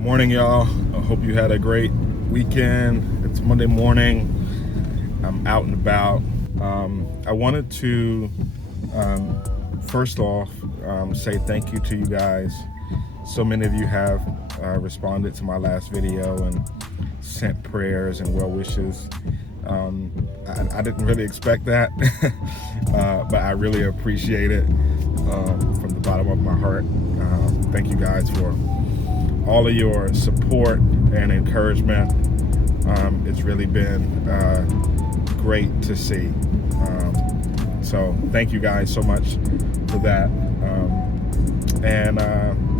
Morning, y'all. I hope you had a great weekend. It's Monday morning. I'm out and about. I wanted to first off say thank you to you guys. So many of you have responded to my last video and sent prayers and well wishes. I didn't really expect that, but I really appreciate it from the bottom of my heart. Thank you guys for all of your support and encouragement. It's really been great to see. So thank you guys so much for that.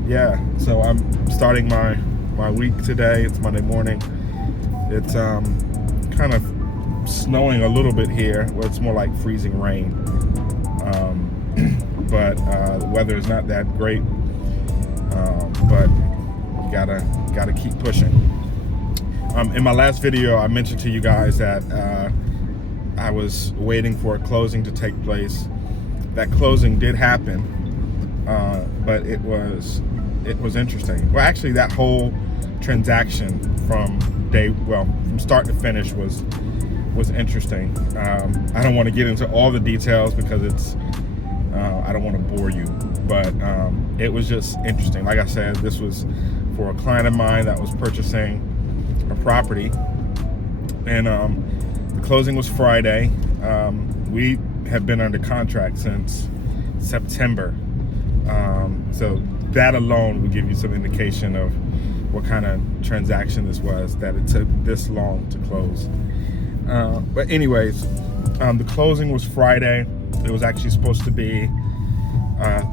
Yeah, so I'm starting my week today. It's Monday morning. It's kind of snowing a little bit here. Well, it's more like freezing rain. But the weather is not that great. But you gotta keep pushing. In my last video, I mentioned to you guys that I was waiting for a closing to take place. That closing did happen, but it was interesting. Well, actually, that whole transaction from start to finish was interesting. I don't want to get into all the details because it's I don't want to bore you, but it was just interesting. Like I said, this was for a client of mine that was purchasing a property, and the closing was Friday. We have been under contract since September, so that alone would give you some indication of what kind of transaction this was, that it took this long to close. But anyways, the closing was Friday. It was actually supposed to be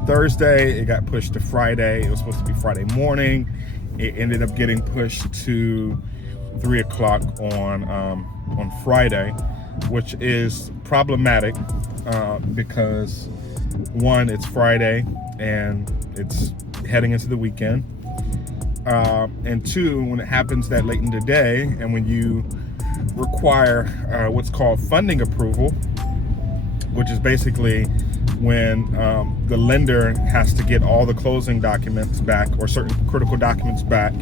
Thursday. It got pushed to Friday. It was supposed to be Friday morning. It ended up getting pushed to 3 o'clock on Friday, which is problematic because one, it's Friday and it's heading into the weekend, and two, when it happens that late in the day and when you require what's called funding approval, which is basically when the lender has to get all the closing documents back or certain critical documents back,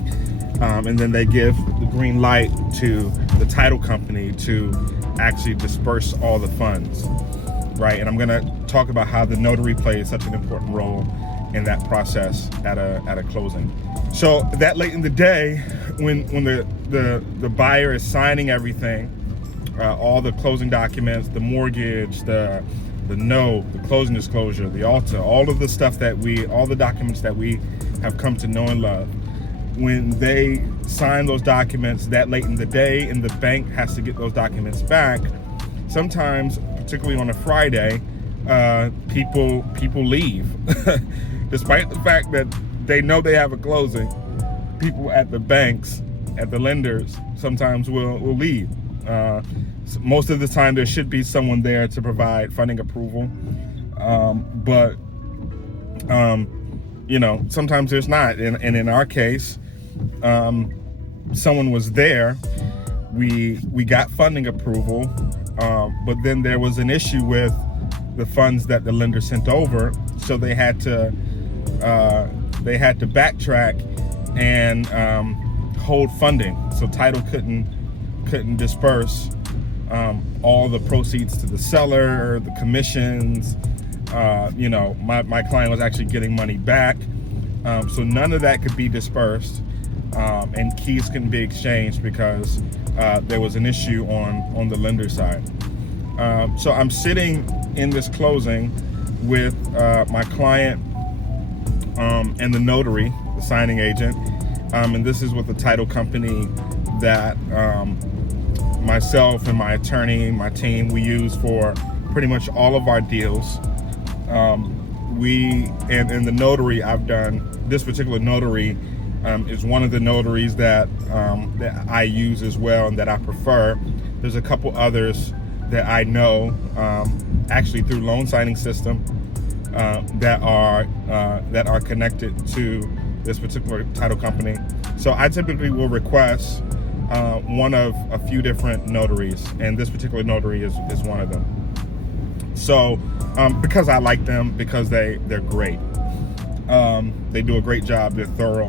and then they give the green light to the title company to actually disperse all the funds, right? And I'm gonna talk about how the notary plays such an important role in that process at a closing. So that late in the day, when the buyer is signing everything, all the closing documents, the mortgage, the note, the closing disclosure, the alta, all of the stuff all the documents that we have come to know and love, when they sign those documents that late in the day and the bank has to get those documents back, sometimes, particularly on a Friday, people leave. Despite the fact that they know they have a closing, people at the banks, at the lenders, sometimes will leave. Most of the time there should be someone there to provide funding approval, but sometimes there's not, and in our case, someone was there. We got funding approval, but then there was an issue with the funds that the lender sent over, so they had to backtrack and hold funding, so title couldn't disperse all the proceeds to the seller, the commissions. My client was actually getting money back, so none of that could be dispersed, and keys couldn't be exchanged because there was an issue on the lender side. So I'm sitting in this closing with my client and the notary, the signing agent, and this is with the title company that myself and my attorney, my team, we use for pretty much all of our deals. And the notary I've done, this particular notary is one of the notaries that I use as well and that I prefer. There's a couple others that I know, actually through loan signing system, that are connected to this particular title company. So I typically will request one of a few different notaries, and this particular notary is one of them. So because I like them, because they're great. They do a great job, they're thorough.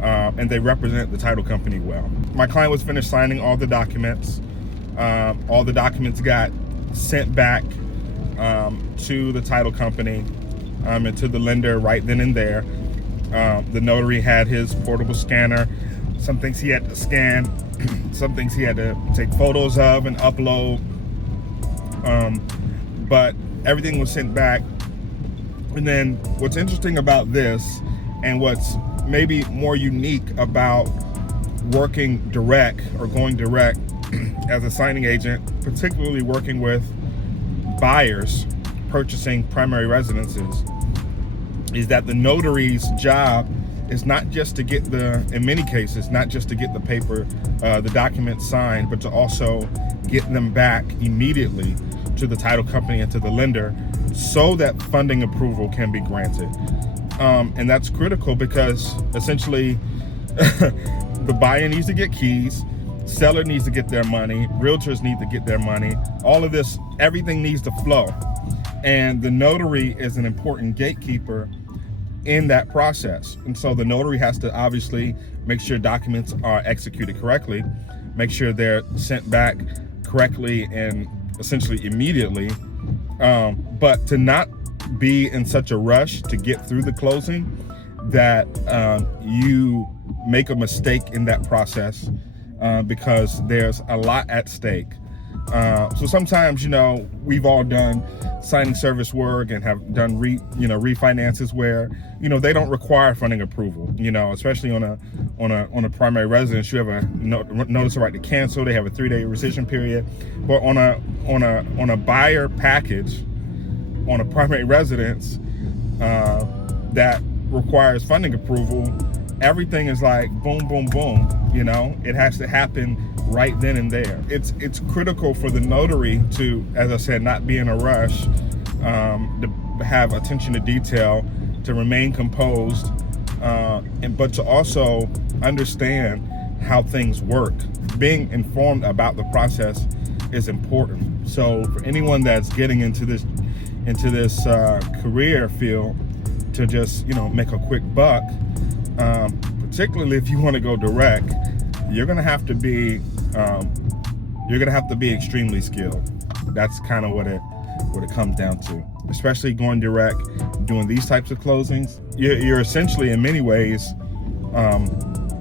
and they represent the title company well. My client was finished signing all the documents. All the documents got sent back to the title company and to the lender right then and there. The notary had his portable scanner. Some things he had to scan, some things he had to take photos of and upload. But everything was sent back. And then what's interesting about this, and what's maybe more unique about working direct or going direct as a signing agent, particularly working with buyers purchasing primary residences, is that the notary's job is not just to get in many cases, not just to get the paper, the documents signed, but to also get them back immediately to the title company and to the lender so that funding approval can be granted. And that's critical because essentially the buyer needs to get keys, seller needs to get their money, realtors need to get their money. All of this, everything needs to flow. And the notary is an important gatekeeper in that process. And so the notary has to obviously make sure documents are executed correctly, make sure they're sent back correctly and essentially immediately. But to not be in such a rush to get through the closing that you make a mistake in that process because there's a lot at stake. So sometimes, we've all done signing service work and have done refinances where, they don't require funding approval, especially on a primary residence. You have a notice of right to cancel. They have a 3-day rescission period. But on a buyer package, on a primary residence that requires funding approval, everything is like boom, boom, boom. It has to happen right then and there. It's critical for the notary to, as I said, not be in a rush, to have attention to detail, to remain composed, but to also understand how things work. Being informed about the process is important. So for anyone that's getting into this career field to just make a quick buck, particularly if you want to go direct, you're gonna have to be extremely skilled. That's kind of what it comes down to. Especially going direct, doing these types of closings, you're essentially, in many ways,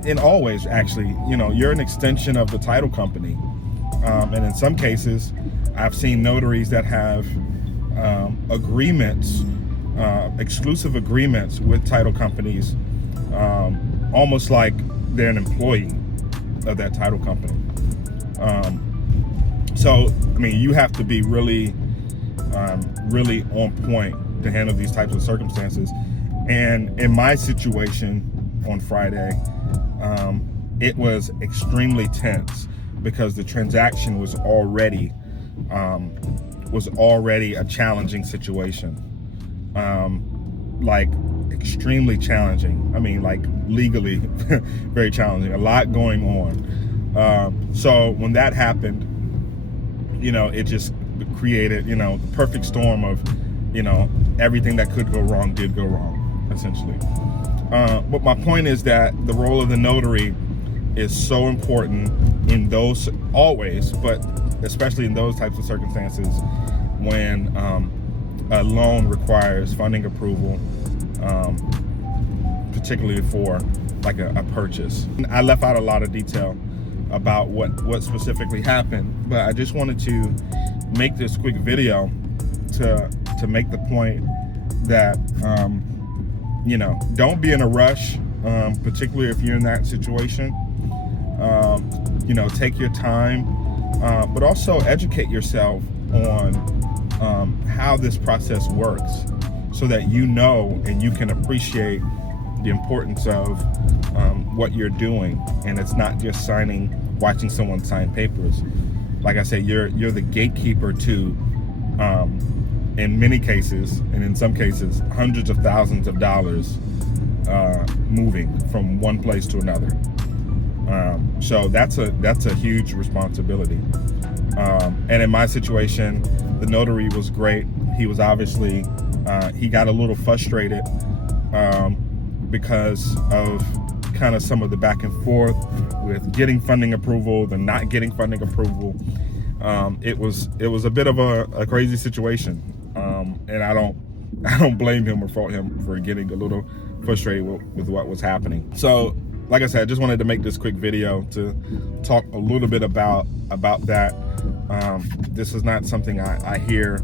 in all ways actually, you're an extension of the title company. And in some cases, I've seen notaries that have agreements, exclusive agreements with title companies, almost like they're an employee of that title company. So, you have to be really on point to handle these types of circumstances. And in my situation on Friday, it was extremely tense because the transaction was already a challenging situation. Like extremely challenging. Like legally very challenging, a lot going on. So when that happened, it just created, the perfect storm of, everything that could go wrong did go wrong, essentially. But my point is that the role of the notary is so important in those, always, but especially in those types of circumstances when a loan requires funding approval, particularly for like a purchase. I left out a lot of detail about what specifically happened, but I just wanted to make this quick video to make the point that don't be in a rush, particularly if you're in that situation. Take your time, but also educate yourself on how this process works so that and you can appreciate the importance of what you're doing, and it's not just watching someone sign papers. Like I said, you're the gatekeeper to, in many cases, and in some cases, hundreds of thousands of dollars moving from one place to another. So that's a huge responsibility. And in my situation, the notary was great. He was obviously, he got a little frustrated because of kind of some of the back and forth with getting funding approval, the not getting funding approval. It was a bit of a crazy situation, and I don't blame him or fault him for getting a little frustrated with what was happening. So, like I said, I just wanted to make this quick video to talk a little bit about that. This is not something I hear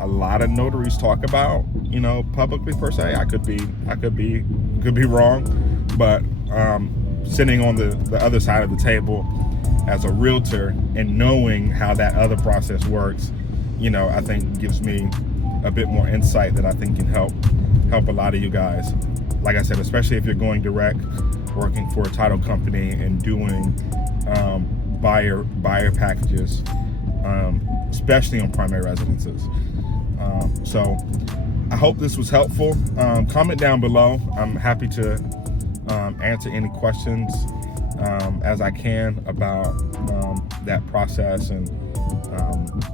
a lot of notaries talk about, you know, publicly per se. I could be wrong, but sitting on the other side of the table as a realtor and knowing how that other process works, you know, I think gives me a bit more insight that I think can help a lot of you guys. Like I said, especially if you're going direct, working for a title company and doing buyer packages, especially on primary residences. So I hope this was helpful. Comment down below. I'm happy to answer any questions as I can about that process and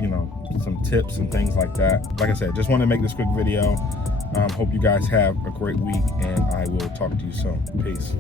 you know, some tips and things like that. Like I said, just want to make this quick video. Hope you guys have a great week, and I will talk to you soon. Peace.